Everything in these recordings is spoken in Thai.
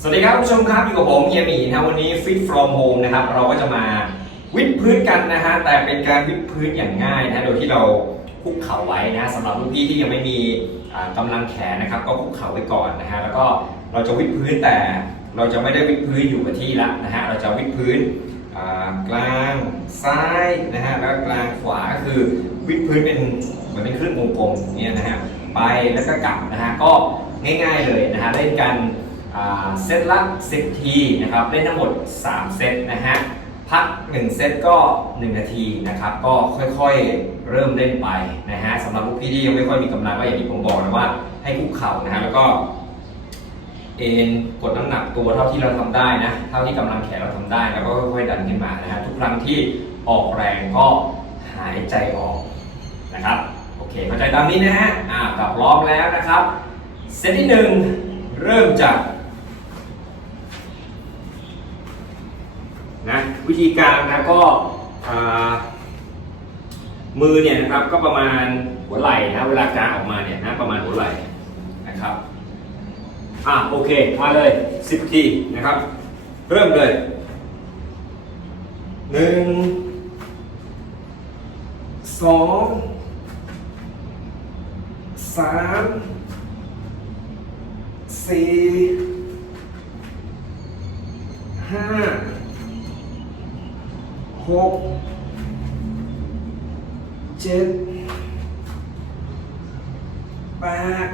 สวัสดีครับคุณผู้ชมครับอยู่กับผมเฮียหมีนะวันนี้ Fit from Home นะครับเราก็จะมาวิดพื้นกันนะฮะแต่เป็นการวิดพื้นอย่างง่ายนะโดยที่เราคุกเข่าไว้นะสำหรับรุ่นพี่ที่ยังไม่มีอ่ากำลังแขนนะครับ ก็คุกเข่าไว้ก่อนนะฮะแล้วก็เราจะวิดพื้นแต่เราจะไม่ได้วิดพื้นอยู่กับที่ละนะฮะเราจะวิดพื้นกลางซ้ายนะฮะแล้วกลางขวาก็คือวิดพื้นเป็นเหมือนเป็นครึ่งวงกลมเงี้ยนะฮะไปแล้วก็กลับนะฮะก็ง่าย ๆเลยนะฮะเล่นกัน เซตละ 10 ทีนะครับเล่นทั้งหมด 3 เซตนะฮะพัก 1 เซตก็ 1 นาทีนะครับก็ค่อยๆเริ่มเล่นไปนะฮะสำหรับลูกพี่ที่ยังไม่ค่อยมีกำลังก็อย่างที่ผมบอกนะว่าให้คุกเข่านะฮะแล้วก็เอ็นกดน้ำหนักตัวเท่าที่เราทำได้นะเท่าที่กำลังแขนเราทำได้แล้วก็ค่อยๆดันขึ้นมานะฮะทุกครั้งที่ออกแรงก็หายใจออกนะครับโอเคเข้าใจตามนี้นะฮะอ่ากลับพร้อมแล้วนะครับเซตที่หนึ่งเริ่มจาก นะวิธีการนะก็มือเนี่ยนะครับก็ประมาณหัวไหล่นะเวลากางออกมาเนี่ยนะประมาณหัวไหล่นะครับอะโอเคมาเลย 10 ทีนะครับ เริ่มเลยหนึ่งสองสามสี่ หกเจ็ดแปด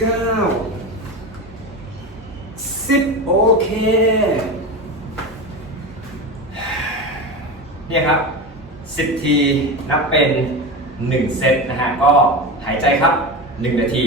เก้าสิบโอเค เนี่ยครับสิบทีนับเป็นหนึ่งเซตนะฮะ ก็หายใจครับหนึ่งนาที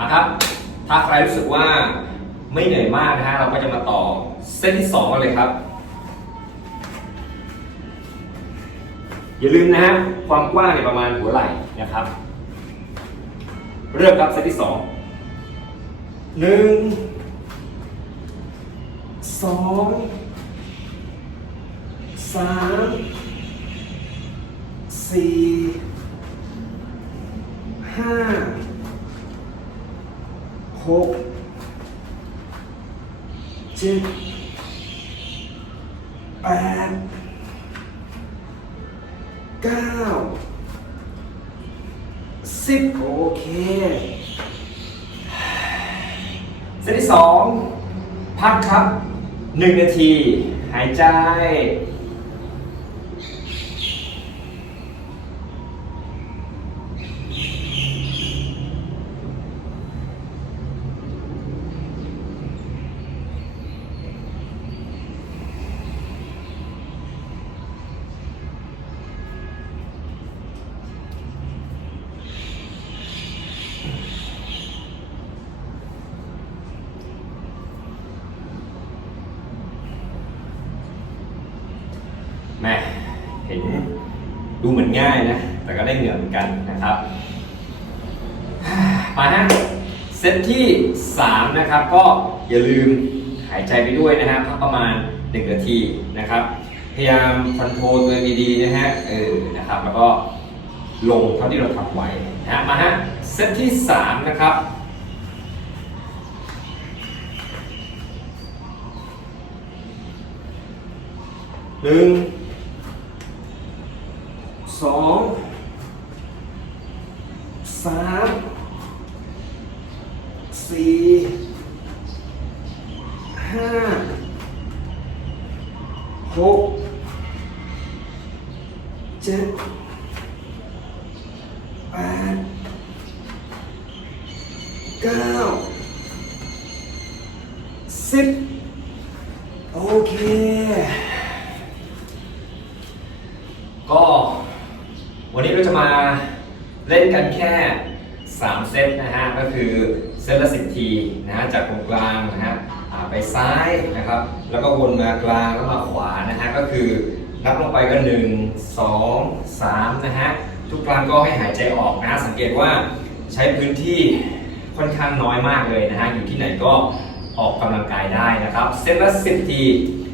นะครับ ถ้าใครรู้สึกว่าไม่เหนื่อยมากนะฮะ เราก็จะมาต่อเส้นที่2กันเลยครับ อย่าลืมนะฮะ ความกว้างเนี่ยประมาณหัวไหล่นะครับ เริ่มครับเส้นที่2หนึ่งสองสามสี่ห้า หกเจ็ดแปดเก้าสิบโอเคเซตที่สองพักครับหนึ่งนาที หายใจ เห็นดูเหมือนง่ายนะ แต่ก็ได้เหงื่อเหมือนกันนะครับมาฮะเซตที่ 3 นะครับ ก็อย่าลืมหายใจไปด้วยนะฮะพักประมาณ 1 นาทีนะครับ พยายามคอนโทรลตัวดีๆนะฮะเออนะครับ แล้วก็ลงเท่าที่เราทำไหวนะฮะมาฮะเซตที่ 3 นะครับหนึ่ง สองสามสี่ห้าหกเจ็ดแปดเก้าสิบโอเค ก็ วันนี้เราจะมาเล่นกันแค่ 3 เซตนะฮะ ก็คือเซตละ10ทีนะฮะ จากตรงกลางนะฮะไปซ้ายนะครับ แล้วก็วนมากลางแล้วมาขวานะฮะ ก็คือนับลงไปก็1 2 3นะฮะ ทุกครั้งก็ให้หายใจออกนะฮะสังเกตว่าใช้พื้นที่ค่อนข้างน้อยมากเลยนะฮะ อยู่ที่ไหนก็ออกกำลังกายได้นะครับ เซตละ10ที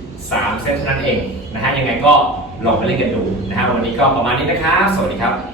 3เซตเท่านั้นเองนะฮะ ยังไงก็ ลองไปเล่นกันดูนะครับวันนี้ก็ประมาณนี้นะครับ สวัสดีครับ